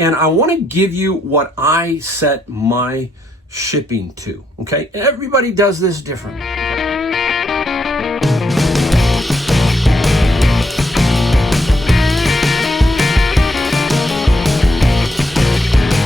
and I want to give you what I set my shipping to, okay? Everybody does this differently.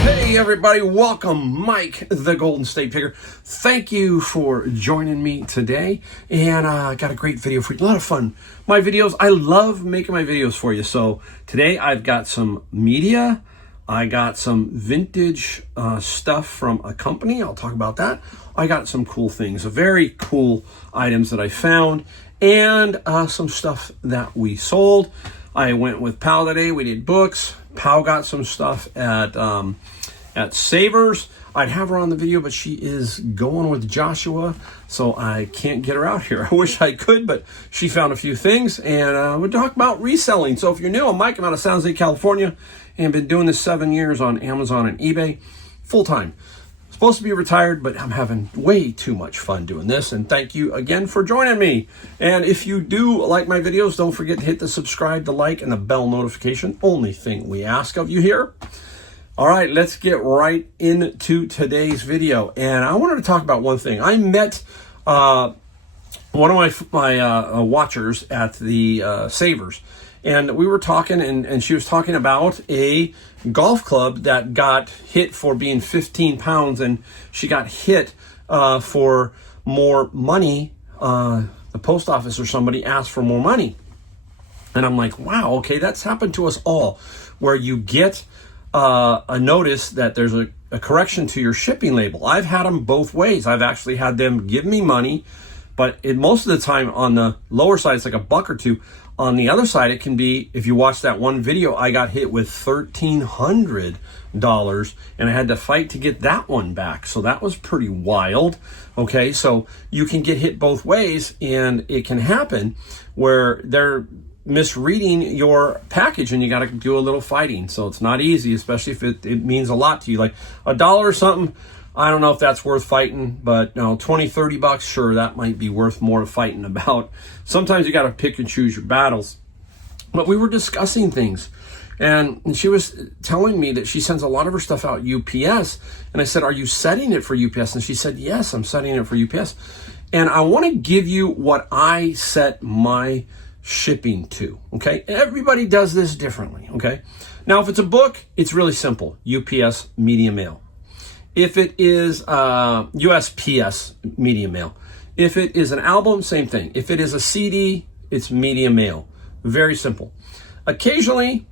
Hey everybody, welcome. Mike, the Golden State Picker. Thank you for joining me today, and I got a great video for you. A lot of fun. My videos, I love making my videos for you. So today I've got some media. I got some vintage stuff from a company. I'll talk about that. I got some cool things, very cool items that I found, and some stuff that we sold. I went with Pal today. We did books. Pal got some stuff at Savers. I'd have her on the video, but she is going with Joshua, so I can't get her out here. I wish I could, but she found a few things, and we'll talk about reselling. So if you're new, I'm Mike. I'm out of San Jose, California, and been doing this 7 years on Amazon and eBay, full-time. Supposed to be retired, but I'm having way too much fun doing this, and thank you again for joining me. And if you do like my videos, don't forget to hit the subscribe, the like, and the bell notification. Only thing we ask of you here. All right, let's get right into today's video. And I wanted to talk about one thing. I met one of my watchers at the Savers, and we were talking, and she was talking about a golf club that got hit for being 15 pounds, and she got hit for more money. The post office or somebody asked for more money. And I'm like, wow, okay, that's happened to us all, where you get a notice that there's a correction to your shipping label. I've had them both ways. I've actually had them give me money, but most of the time on the lower side, it's like $1 or $2. On the other side, it can be, if you watch that one video, I got hit with $1,300, and I had to fight to get that one back. So that was pretty wild. Okay, so you can get hit both ways, and it can happen where they're misreading your package, and you got to do a little fighting. So it's not easy, especially if it means a lot to you, like $1 or something. I don't know if that's worth fighting, but no, 20, 30 bucks, sure, that might be worth more fighting about. Sometimes you got to pick and choose your battles. But we were discussing things, and she was telling me that she sends a lot of her stuff out UPS, and I said, are you setting it for UPS? And she said, yes, I'm setting it for UPS. And I want to give you what I set my shipping to, okay? Everybody does this differently, okay? Now, if it's a book, it's really simple. UPS, medium mail. If it is USPS, medium mail. If it is an album, same thing. If it is a CD, it's medium mail. Very simple. Occasionally,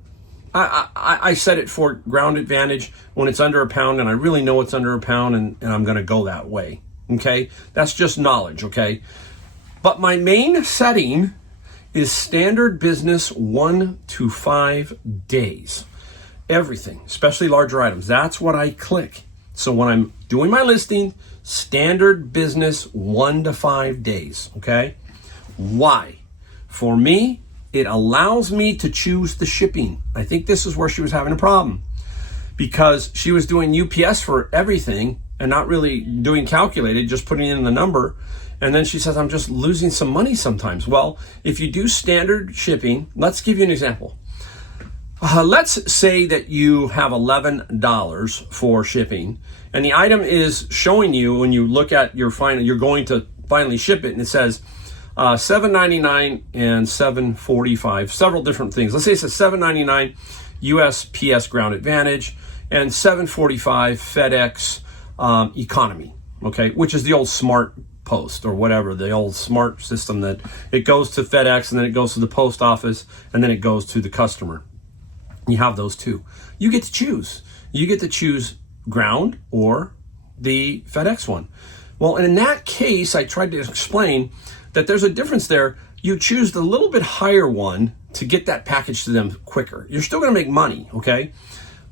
I set it for ground advantage when it's under £1, and I really know it's under £1, and I'm going to go that way, okay? That's just knowledge, okay? But my main setting is standard business 1 to 5 days. Everything, especially larger items. That's what I click. So when I'm doing my listing, standard business 1 to 5 days, okay? Why? For me, it allows me to choose the shipping. I think this is where she was having a problem, because she was doing UPS for everything and not really doing calculated, just putting in the number. And then she says, I'm just losing some money sometimes. Well, if you do standard shipping, let's give you an example. Let's say that you have $11 for shipping, and the item is showing you, when you look at your final, you're going to finally ship it, and it says $7.99 and $7.45, several different things. Let's say it says $7.99 USPS Ground Advantage and $7.45 FedEx Economy, okay, which is the old Smart Post or whatever, the old smart system that it goes to FedEx, and then it goes to the post office, and then it goes to the customer. You have those two. You get to choose. You get to choose ground or the FedEx one. Well, and in that case, I tried to explain that there's a difference there. You choose the little bit higher one to get that package to them quicker. You're still going to make money, okay?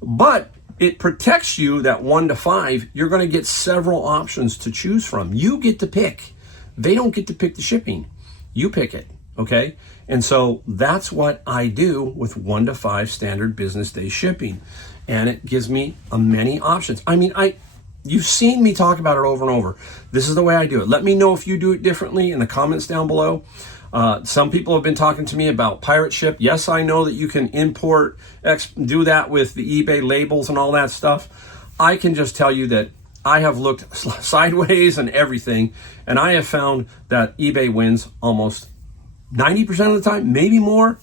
But it protects you that 1 to 5. You're going to get several options to choose from. You get to pick. They don't get to pick the shipping. You pick it, okay? And so that's what I do with 1 to 5 standard business day shipping. And it gives me many options. I mean, you've seen me talk about it over and over. This is the way I do it. Let me know if you do it differently in the comments down below. Some people have been talking to me about pirate ship. Yes, I know that you can import, do that with the eBay labels and all that stuff. I can just tell you that I have looked sideways and everything, and I have found that eBay wins almost 90% of the time, maybe more.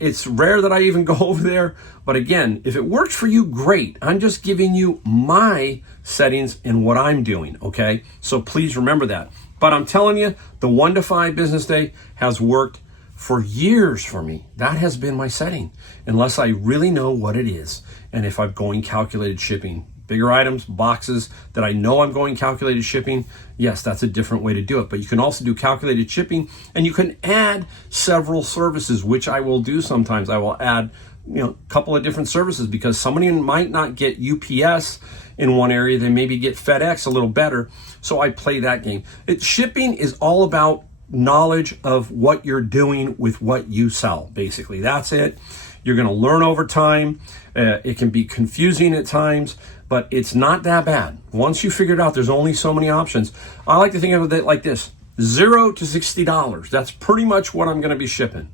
It's rare that I even go over there. But again, if it works for you, great. I'm just giving you my settings and what I'm doing, okay? So please remember that. But I'm telling you, the 1 to 5 business day has worked for years for me. That has been my setting, unless I really know what it is. And if I'm going calculated shipping, bigger items, boxes that I know I'm going calculated shipping, yes, that's a different way to do it. But you can also do calculated shipping, and you can add several services, which I will do sometimes. I will add, a couple of different services, because somebody might not get UPS in one area, they maybe get FedEx a little better. So I play that game. Shipping is all about knowledge of what you're doing with what you sell. Basically, that's it. You're going to learn over time. It can be confusing at times, but it's not that bad. Once you figure it out, there's only so many options. I like to think of it like this: $0 to $60. That's pretty much what I'm going to be shipping.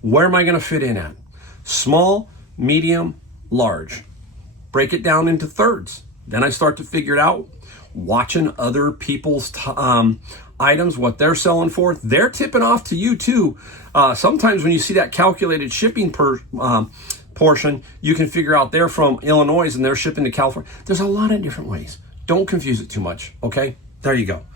Where am I going to fit in at? Small, medium, large. Break it down into thirds. Then I start to figure it out, watching other people's items, what they're selling for. They're tipping off to you too. Sometimes when you see that calculated shipping portion, you can figure out they're from Illinois and they're shipping to California. There's a lot of different ways. Don't confuse it too much, okay? There you go.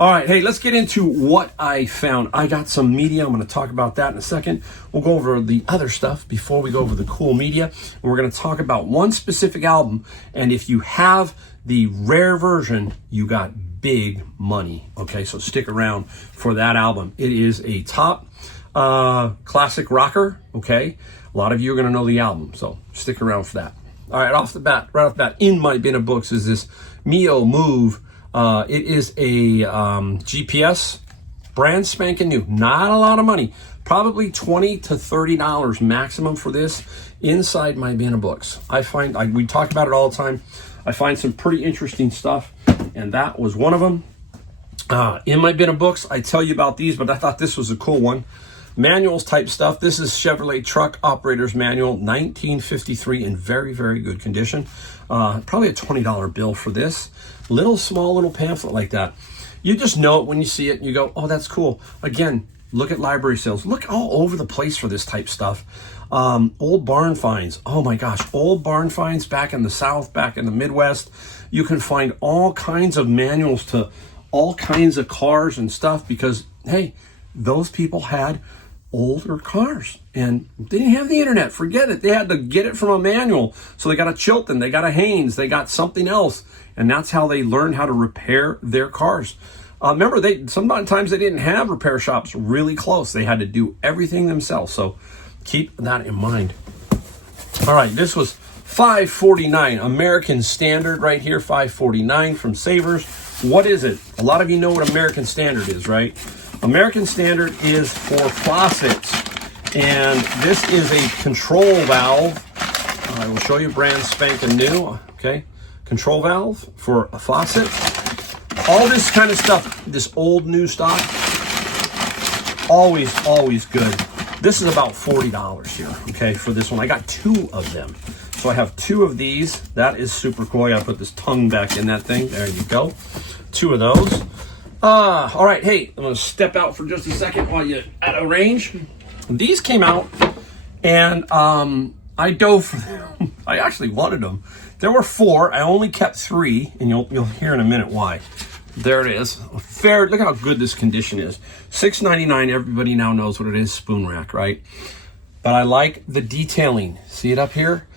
All right, hey, let's get into what I found. I got some media. I'm going to talk about that in a second. We'll go over the other stuff before we go over the cool media. And we're going to talk about one specific album. And if you have the rare version, you got big money. Okay, so stick around for that album. It is a top classic rocker, okay? A lot of you are going to know the album, so stick around for that. All right, right off the bat, in my bin of books is this Mio Move. It is a GPS, brand spanking new. Not a lot of money. Probably $20 to $30 maximum for this inside my bin of books. We talk about it all the time. I find some pretty interesting stuff, and that was one of them. In my bin of books, I tell you about these, but I thought this was a cool one. Manuals type stuff. This is Chevrolet Truck Operator's Manual, 1953, in very, very good condition. Probably a $20 bill for this. Small little pamphlet like that. You just know it when you see it and you go, oh, that's cool. Again, look at library sales. Look all over the place for this type stuff. Old barn finds. Oh my gosh, old barn finds back in the South, back in the Midwest. You can find all kinds of manuals to all kinds of cars and stuff because, hey, those people had older cars and they didn't have the internet. Forget it. They had to get it from a manual. So they got a Chilton, they got a Haynes, they got something else. And that's how they learned how to repair their cars. Remember, sometimes they didn't have repair shops really close. They had to do everything themselves. So keep that in mind. All right, this was $5.49, American Standard right here, $5.49 from Savers. What is it? A lot of you know what American Standard is, right? American Standard is for faucets, and this is a control valve. I will show you, brand spanking new, okay? Control valve for a faucet. All this kind of stuff, this old new stock, always good. This is about $40 here, okay, for this one. I got 2 of them. So I have 2 of these. That is super cool. I gotta put this tongue back in that thing. There you go. 2 of those. All right, hey, I'm gonna step out for just a second while you're out of range. These came out, and I dove for them. I actually wanted them. There were 4. I only kept 3, and you'll hear in a minute why. There it is. Look how good this condition is. $6.99. Everybody now knows what it is. Spoon rack, right? But I like the detailing. See it up here?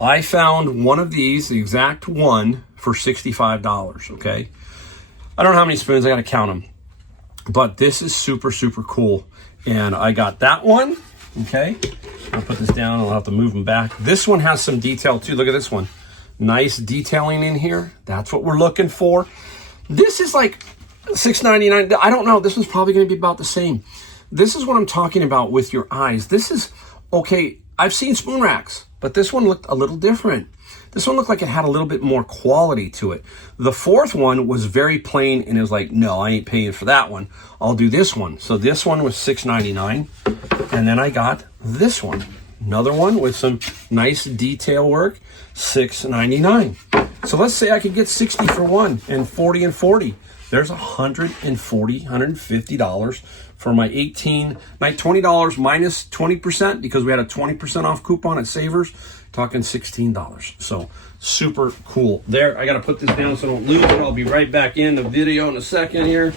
I found one of these, the exact one, for $65. Okay. I don't know how many spoons. I got to count them. But this is super, super cool. And I got that one. Okay. I'll put this down. I'll have to move them back. This one has some detail too. Look at this one. Nice detailing in here. That's what we're looking for. This is like $6.99. I don't know. This one's probably going to be about the same. This is what I'm talking about with your eyes. This is, okay, I've seen spoon racks, but this one looked a little different. This one looked like it had a little bit more quality to it. The fourth one was very plain, and it was like, no, I ain't paying for that one. I'll do this one. So this one was $6.99, and then I got this one. Another one with some nice detail work, $6.99. So let's say I could get 60 for one and 40 and 40. There's $140, $150 for my $20 minus 20% because we had a 20% off coupon at Savers, talking $16. So super cool. There, I got to put this down so I don't lose it. I'll be right back in the video in a second here.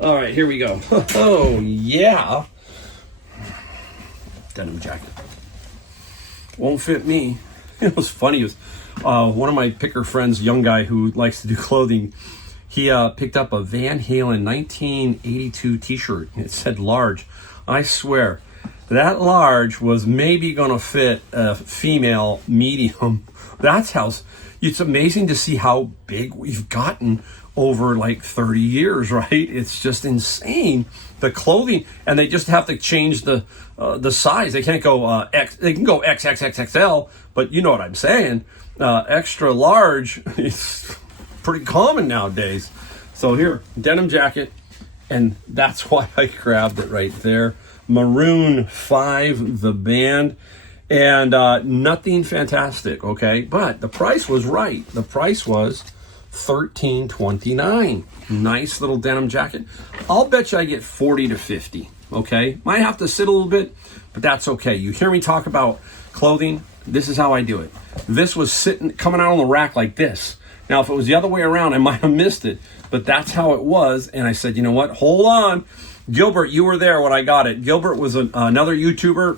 All right, here we go. Oh, yeah. Denim jacket. Won't fit me. It was funny. It was one of my picker friends, young guy who likes to do clothing. He picked up a Van Halen 1982 t-shirt. It said large. I swear, that large was maybe going to fit a female medium. That's how, it's amazing to see how big we've gotten over like 30 years, right? It's just insane. The clothing, and they just have to change the size. They can't go X, they can go XXXXL, but you know what I'm saying. Extra large, it's pretty common nowadays. So here, denim jacket, and that's why I grabbed it right there. Maroon 5, the band, and nothing fantastic, okay? But the price was right. The price was $13.29. Nice little denim jacket. I'll bet you I get 40 to 50, okay? Might have to sit a little bit, but that's okay. You hear me talk about clothing, this is how I do it. This was coming out on the rack like this. Now, if it was the other way around, I might have missed it, but that's how it was. And I said, you know what? Hold on. Gilbert, you were there when I got it. Gilbert was another YouTuber,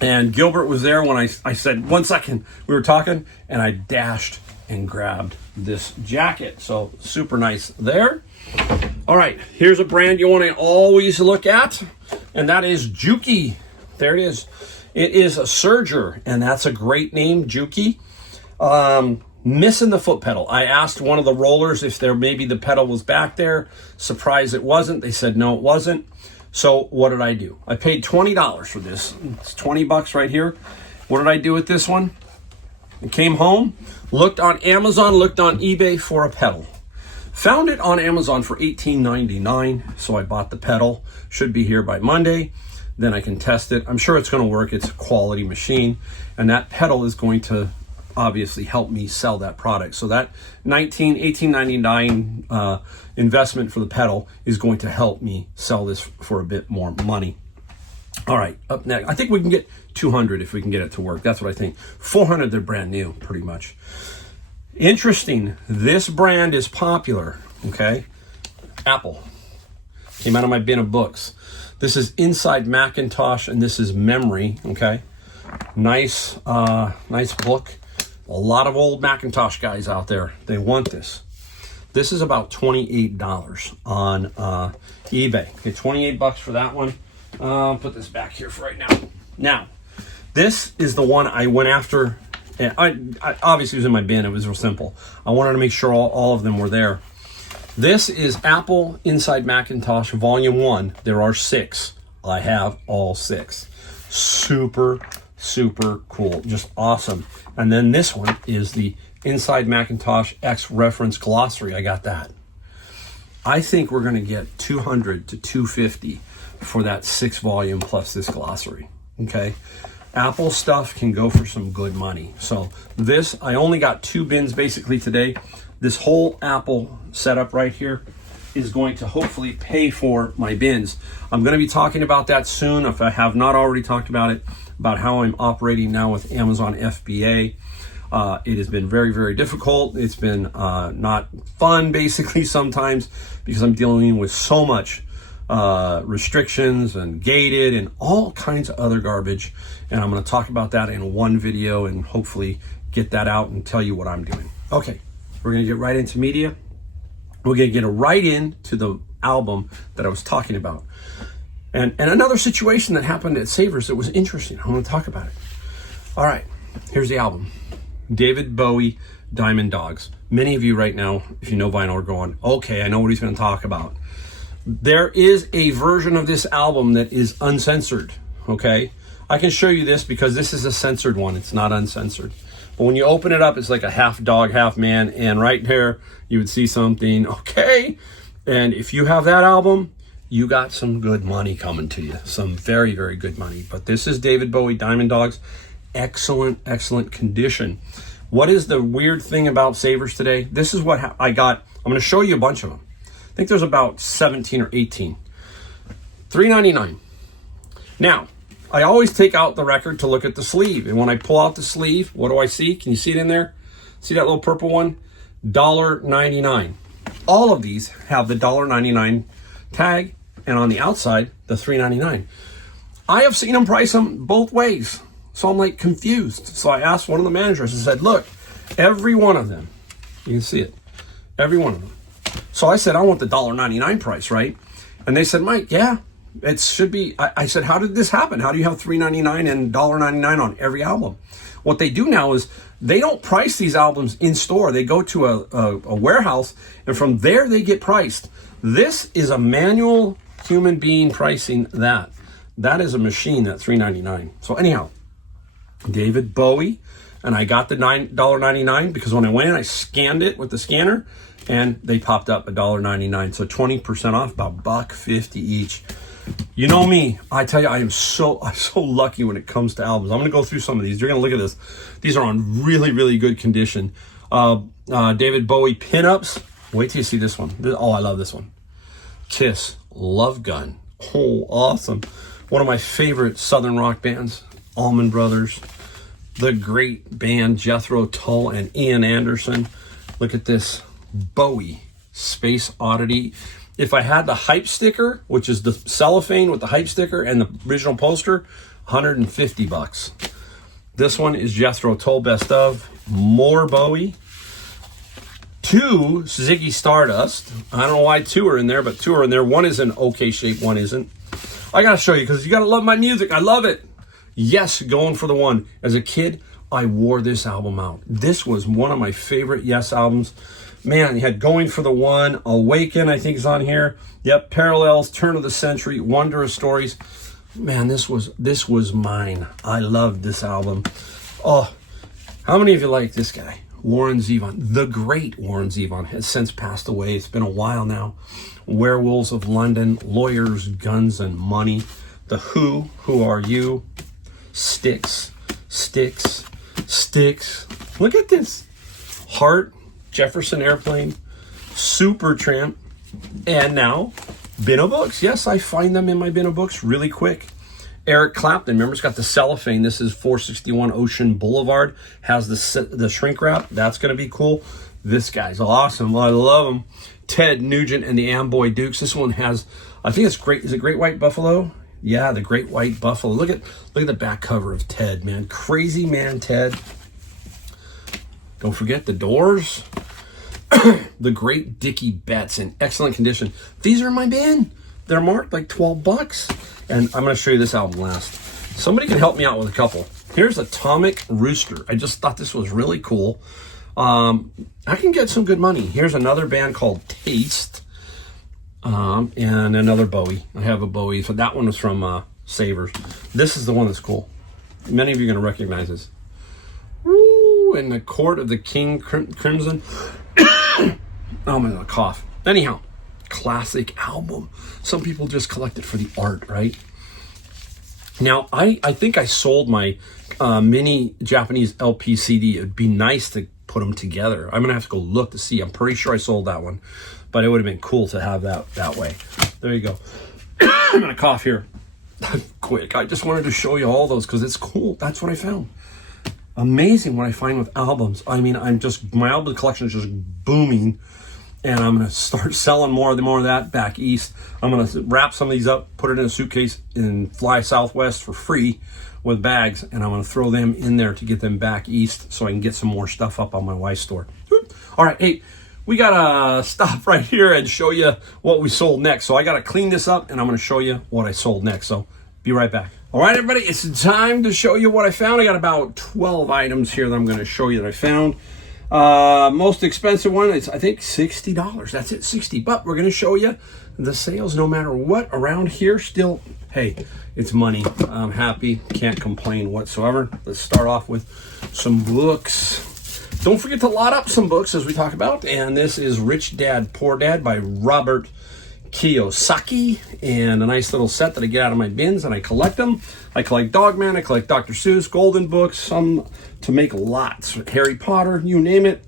and Gilbert was there when I said, 1 second, we were talking, and I dashed and grabbed this jacket. So super nice there. All right, here's a brand you want to always look at, and that is Juki. There it is. It is a serger, and that's a great name, Juki. Missing the foot pedal. I asked one of the rollers if maybe the pedal was back there. Surprised it wasn't. They said no, it wasn't. So what did I do? I paid $20 for this. It's $20 right here. What did I do with this one? I came home, looked on Amazon, looked on eBay for a pedal. Found it on Amazon for $18.99. So I bought the pedal. Should be here by Monday. Then I can test it. I'm sure it's going to work. It's a quality machine. And that pedal is going to obviously help me sell that product. So that $18.99 investment for the pedal is going to help me sell this for a bit more money. All right, up next, I think we can get 200 if we can get it to work. That's what I think. 400, they're brand new, pretty much. Interesting, this brand is popular, okay? Apple. Came out of my bin of books. This is Inside Macintosh, and this is Memory, okay? Nice book. A lot of old Macintosh guys out there, they want this. This is about $28 on eBay. Okay, $28 for that one. Put this back here for right now. Now, this is the one I went after. And I obviously was in my bin. It was real simple. I wanted to make sure all of them were there. This is Apple Inside Macintosh Volume 1. There are 6. I have all 6. Super cool. Just awesome. And then this one is the Inside Macintosh X Reference Glossary. I got that. I think we're going to get 200 to 250 for that 6 volume plus this glossary. Okay. Apple stuff can go for some good money. So this, I only got 2 bins basically today. This whole Apple setup right here is going to hopefully pay for my bins. I'm going to be talking about that soon, if I have not already talked about it, about how I'm operating now with Amazon FBA. It has been very difficult. It's been not fun basically sometimes because I'm dealing with so much restrictions and gated and all kinds of other garbage. And I'm going to talk about that in one video and hopefully get that out and tell you what I'm doing. Okay, we're going to get right into media. We're going to get right into the album that I was talking about. And another situation that happened at Savers that was interesting. I want to talk about it. All right, here's the album. David Bowie, Diamond Dogs. Many of you right now, if you know vinyl, are going, okay, I know what he's going to talk about. There is a version of this album that is uncensored, okay? I can show you this because this is a censored one. It's not uncensored. But when you open it up, it's like a half dog, half man. And right there, you would see something, okay. And if you have that album, you got some good money coming to you. Some very, very good money. But this is David Bowie, Diamond Dogs. Excellent, excellent condition. What is the weird thing about Savers today? This is what I got. I'm going to show you a bunch of them. I think there's about 17 or 18. $3.99. Now, I always take out the record to look at the sleeve. And when I pull out the sleeve, what do I see? Can you see it in there? See that little purple one? $1.99. All of these have the $1.99 tag, and on the outside, the $3.99. I have seen them price them both ways. So I'm like confused. So I asked one of the managers and said, look, every one of them, you can see it, every one of them. So I said, I want the $1.99 price, right? And they said, Mike, yeah, it should be. I said, how did this happen? How do you have $3.99 and $1.99 on every album? What they do now is they don't price these albums in store. They go to a warehouse, and from there they get priced. This is a manual human being pricing that. That is a machine, that $3.99. So anyhow, David Bowie, and I got the $9.99 because when I went in, I scanned it with the scanner, and they popped up $1.99. So 20% off, about $1.50 each. You know me, I tell you, I'm so lucky when it comes to albums. I'm going to go through some of these. You're going to look at this. These are on really, really good condition. David Bowie pinups. Wait till you see this one. Oh, I love this one. Kiss, Love Gun. Oh, awesome. One of my favorite Southern rock bands, Allman Brothers. The great band Jethro Tull and Ian Anderson. Look at this. Bowie, Space Oddity. If I had the hype sticker, which is the cellophane with the hype sticker and the original poster, $150. This one is Jethro Tull Best Of. More Bowie. 2 Ziggy Stardust. I don't know why 2 are in there, but 2 are in there. One is in okay shape, one isn't. I gotta show you because you gotta love my music. I love it. Yes, going for the one. As a kid, I wore this album out. This was one of my favorite Yes albums. Man, you had Going for the One, Awaken, I think is on here. Yep, Parallels, Turn of the Century, Wondrous Stories. Man, this was mine. I loved this album. Oh, how many of you like this guy? Warren Zevon, the great Warren Zevon, has since passed away. It's been a while now. Werewolves of London, Lawyers, Guns, and Money. The Who Are You? Styx. Look at this. Heart, Jefferson Airplane, Supertramp, and now Bin of Books. Yes, I find them in my Bin of Books really quick. Eric Clapton, remember, it's got the cellophane. This is 461 Ocean Boulevard. Has the shrink wrap. That's going to be cool. This guy's awesome. I love him. Ted Nugent and the Amboy Dukes. This one has, I think it's great. Is it Great White Buffalo? Yeah, the Great White Buffalo. Look at the back cover of Ted, man. Crazy man, Ted. Don't forget the Doors. The Great Dickie Betts in excellent condition. These are in my bin. They're marked like $12. And I'm going to show you this album last. Somebody can help me out with a couple. Here's Atomic Rooster. I just thought this was really cool. I can get some good money. Here's another band called Taste. And another Bowie. I have a Bowie. So that one was from Savers. This is the one that's cool. Many of you are going to recognize this. Woo! In the Court of the King Crimson. I'm going to cough. Anyhow, classic album. Some people just collect it for the art, right? Now, I think I sold my mini Japanese LP CD. It would be nice to put them together. I'm going to have to go look to see. I'm pretty sure I sold that one. But it would have been cool to have that way. There you go. I'm going to cough here. Quick. I just wanted to show you all those because it's cool. That's what I found. Amazing what I find with albums. I mean, my album collection is just booming. And I'm going to start selling more of that back east. I'm going to wrap some of these up, put it in a suitcase, and fly southwest for free with bags. And I'm going to throw them in there to get them back east so I can get some more stuff up on my wife's store. All right, hey, we got to stop right here and show you what we sold next. So I got to clean this up, and I'm going to show you what I sold next. So be right back. All right, everybody, it's time to show you what I found. I got about 12 items here that I'm going to show you that I found. Most expensive one is, I think, $60. That's it, 60. But we're going to show you the sales, no matter what, around here still, hey, it's money. I'm happy, can't complain whatsoever. Let's start off with some books. Don't forget to lot up some books as we talk about, and this is Rich Dad, Poor Dad by Robert Kiyosaki, and a nice little set that I get out of my bins and I collect them. I collect Dogman, I collect Dr. Seuss, Golden books, some to make lots, Harry Potter, you name it.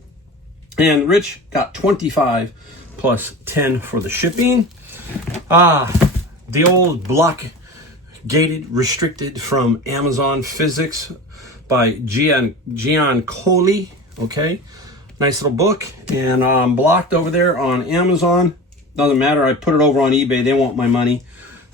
And Rich got 25 plus 10 for the shipping. The old block gated restricted from Amazon Physics by Gian Coley. Okay, nice little book, and blocked over there on Amazon. Doesn't matter, I put it over on eBay, they want my money.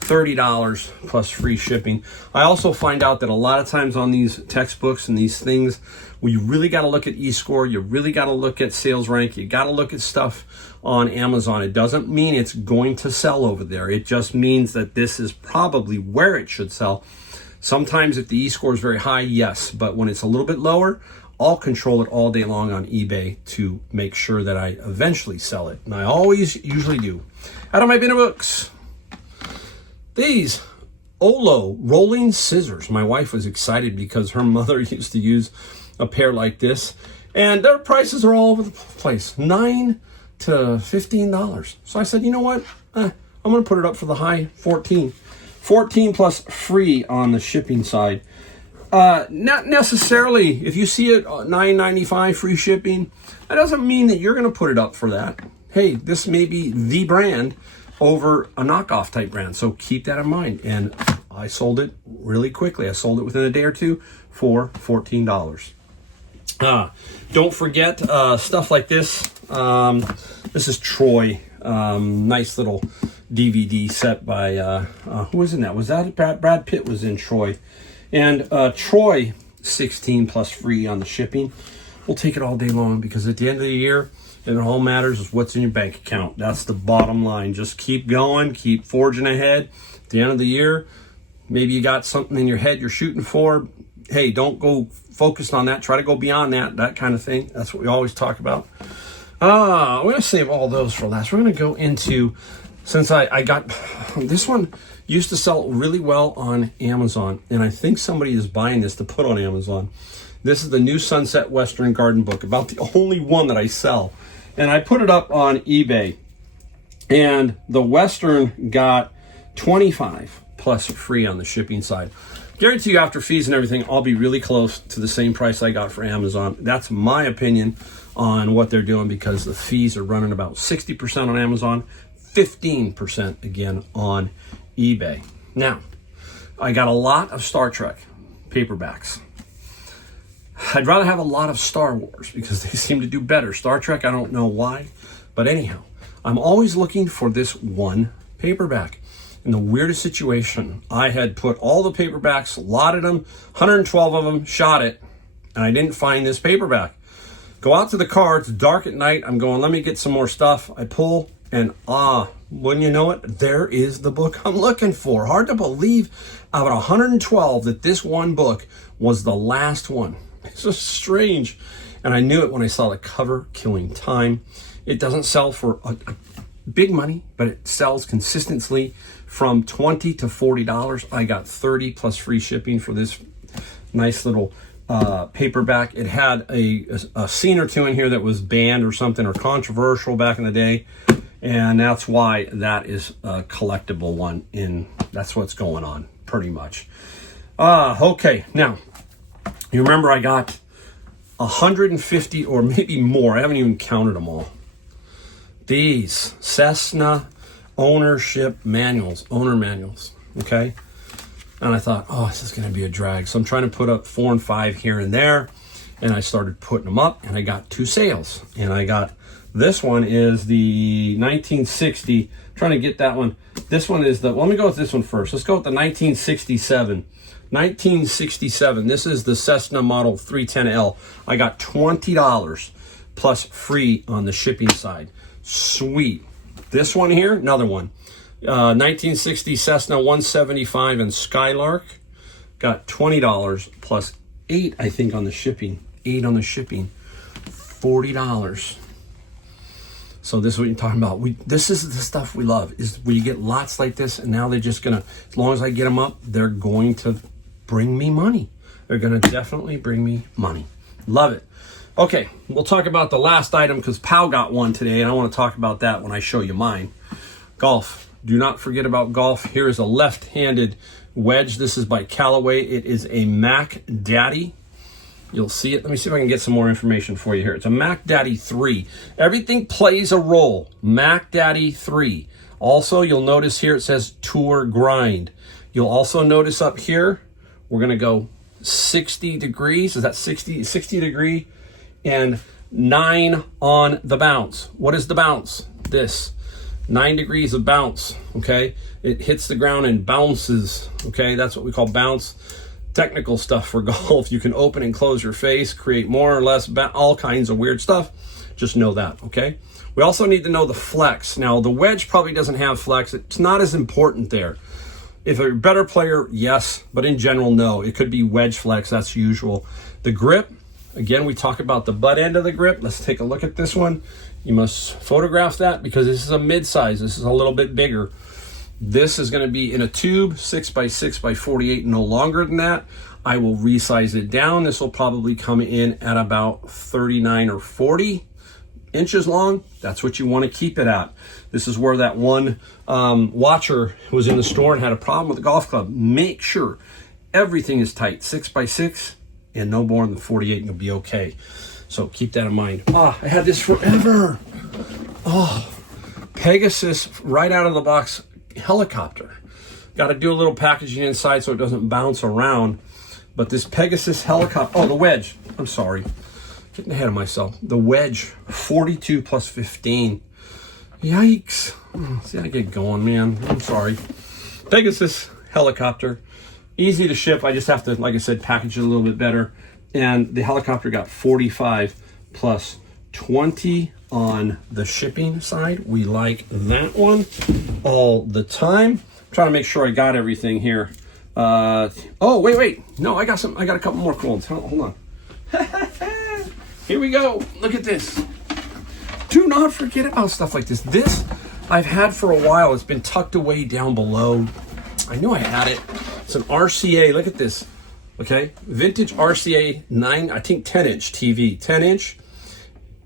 $30 plus free shipping. I also find out that a lot of times on these textbooks and these things, well, you really got to look at eScore, you really got to look at sales rank, you got to look at stuff on Amazon. It doesn't mean it's going to sell over there. It just means that this is probably where it should sell. Sometimes if the eScore is very high, yes, but when it's a little bit lower, I'll control it all day long on eBay to make sure that I eventually sell it. And I always usually do. Out of my bin of books, these Olo rolling scissors. My wife was excited because her mother used to use a pair like this, and their prices are all over the place, $9 to $15. So I said, you know what? I'm going to put it up for the high 14 plus free on the shipping side. Not necessarily, if you see it $9.95 free shipping, that doesn't mean that you're going to put it up for that. Hey, this may be the brand over a knockoff type brand, so keep that in mind. And I sold it really quickly. I sold it within a day or two for $14. Don't forget stuff like this. This is Troy. Nice little DVD set by who was in that? Was that Brad Pitt was in Troy? And Troy, 16 plus free on the shipping. We'll take it all day long because at the end of the year, it all matters is what's in your bank account. That's the bottom line. Just keep going, keep forging ahead. At the end of the year, maybe you got something in your head you're shooting for. Hey, don't go focused on that. Try to go beyond that kind of thing. That's what we always talk about. We're going to save all those for last. We're going to go into, since I got, this one used to sell really well on Amazon, and I think somebody is buying this to put on Amazon. This is the new Sunset Western Garden book, about the only one that I sell. And I put it up on eBay, and the Western got 25 plus free on the shipping side. Guarantee you after fees and everything, I'll be really close to the same price I got for Amazon. That's my opinion on what they're doing because the fees are running about 60% on Amazon, 15% again on eBay. Now, I got a lot of Star Trek paperbacks. I'd rather have a lot of Star Wars because they seem to do better. Star Trek, I don't know why, but anyhow, I'm always looking for this one paperback. In the weirdest situation, I had put all the paperbacks, lotted them, 112 of them, shot it, and I didn't find this paperback. Go out to the car, it's dark at night, I'm going, let me get some more stuff. I pull, and wouldn't you know it, there is the book I'm looking for. Hard to believe out of 112 that this one book was the last one. It's just strange. And I knew it when I saw the cover, Killing Time. It doesn't sell for a big money, but it sells consistently from $20 to $40. I got 30 plus free shipping for this nice little paperback. It had a scene or two in here that was banned or something or controversial back in the day. And that's why that is a collectible one. That's what's going on pretty much. Okay, now, you remember I got 150 or maybe more. I haven't even counted them all. These Cessna owner manuals, okay? And I thought, this is going to be a drag. So I'm trying to put up 4 and 5 here and there. And I started putting them up, and I got 2 sales. And I got, this one is the 1960, trying to get that one. This one is let me go with this one first. Let's go with the 1967. 1967. This is the Cessna Model 310L. I got $20 plus free on the shipping side. Sweet. This one here, another one. 1960 Cessna 175 and Skylark. Got $20 plus 8, I think, on the shipping. 8 on the shipping. $40. So this is what you're talking about. This is the stuff we love, is where you get lots like this, and now they're just gonna, as long as I get them up, they're going to bring me money. They're gonna definitely bring me money. Love it. Okay, we'll talk about the last item because Pal got one today, and I want to talk about that when I show you mine. Golf. Do not forget about golf. Here is a left-handed wedge. This is by Callaway. It is a Mac Daddy. You'll see it. Let me see if I can get some more information for you here. It's a Mac Daddy 3. Everything plays a role. Mac Daddy 3. Also, you'll notice here it says Tour Grind. You'll also notice up here, we're going to go 60 degrees. Is that 60 degree? And 9 on the bounce. What is the bounce? This. 9 degrees of bounce, okay? It hits the ground and bounces, okay? That's what we call bounce. Technical stuff for golf. You can open and close your face, create more or less, all kinds of weird stuff. Just know that, okay? We also need to know the flex. Now, the wedge probably doesn't have flex. It's not as important there. If you're a better player, yes, but in general, no. It could be wedge flex, that's usual. The grip, again, we talk about the butt end of the grip. Let's take a look at this one. You must photograph that because this is a mid-size. This is a little bit bigger. This is going to be in a tube, 6x6x48, no longer than that. I will resize it down. This will probably come in at about 39 or 40 inches long. That's what you want to keep it at. This is where that one watcher was in the store and had a problem with the golf club. Make sure everything is tight, 6x6 and no more than 48, and you'll be okay. So keep that in mind. I had this forever. Pegasus right out of the box helicopter. Got to do a little packaging inside so it doesn't bounce around. But this Pegasus helicopter, the wedge. I'm sorry. Getting ahead of myself. The wedge, 42 plus 15. Yikes. See, I get going, man. I'm sorry. Pegasus helicopter. Easy to ship. I just have to, like I said, package it a little bit better. And the helicopter got 45 plus 20 on the shipping side. We like that one all the time. I'm trying to make sure I got everything here. Wait. No, I got some. I got a couple more cool ones. Hold on. Here we go. Look at this. Do not forget about stuff like this. This I've had for a while. It's been tucked away down below. I knew I had it. It's an RCA. Look at this. Okay, vintage RCA 9, I think 10-inch TV, 10-inch.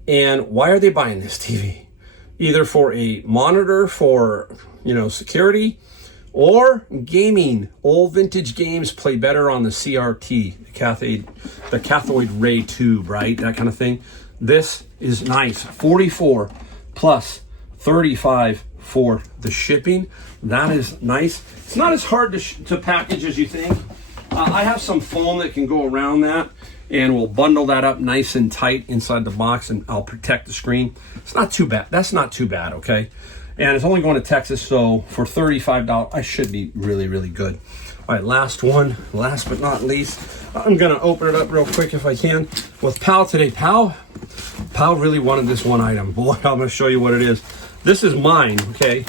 And why are they buying this TV? Either for a monitor for, security, or gaming. Old vintage games play better on the CRT, the cathode ray tube, right? That kind of thing. This is nice. 44 plus 35 for the shipping. That is nice. It's not as hard to package as you think. I have some foam that can go around that, and we'll bundle that up nice and tight inside the box, and I'll protect the screen. It's not too bad. That's not too bad, okay? And it's only going to Texas, so for $35, I should be really, really good. All right, last one, last but not least. I'm going to open it up real quick if I can with Pal today. Pal really wanted this one item. Boy, I'm going to show you what it is. This is mine, okay?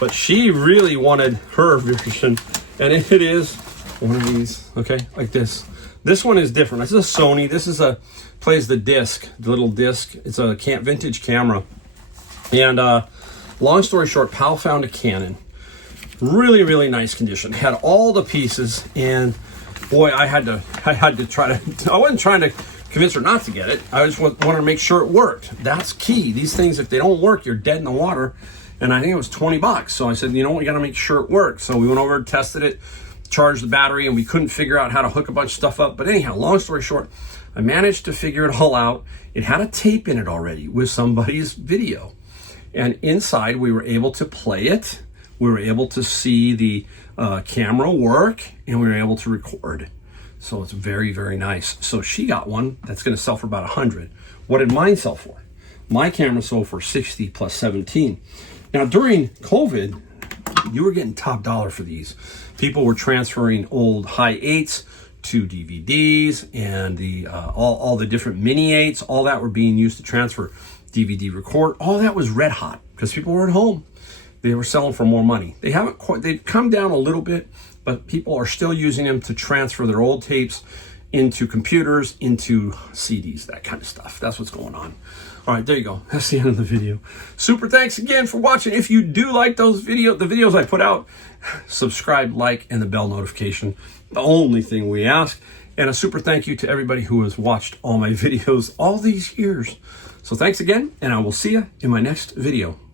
But she really wanted her version, and it is one of these, okay, like this. This one is different. This is a Sony. This is plays the disc, the little disc. It's a vintage camera. And long story short, Pal found a Canon. Really, really nice condition. Had all the pieces, and boy, I had to try to. I wasn't trying to convince her not to get it. I just wanted to make sure it worked. That's key. These things, if they don't work, you're dead in the water. And I think it was $20. So I said, you know what, we got to make sure it works. So we went over and tested it, charged the battery, and we couldn't figure out how to hook a bunch of stuff up. But anyhow, long story short, I managed to figure it all out. It had a tape in it already with somebody's video. And inside, we were able to play it. We were able to see the camera work, and we were able to record. So it's very, very nice. So she got one that's going to sell for about $100. What did mine sell for? My camera sold for $60 plus 17. Now, during COVID, you were getting top dollar for these. People were transferring old high 8s to DVDs, and the all the different mini 8s, all that were being used to transfer DVD record. All that was red hot because people were at home. They were selling for more money. They've come down a little bit, but people are still using them to transfer their old tapes into computers, into CDs, that kind of stuff. That's what's going on. All right, there you go. That's the end of the video. Super thanks again for watching. If you do like the videos I put out, subscribe, like, and the bell notification. The only thing we ask. And a super thank you to everybody who has watched all my videos all these years. So thanks again, and I will see you in my next video.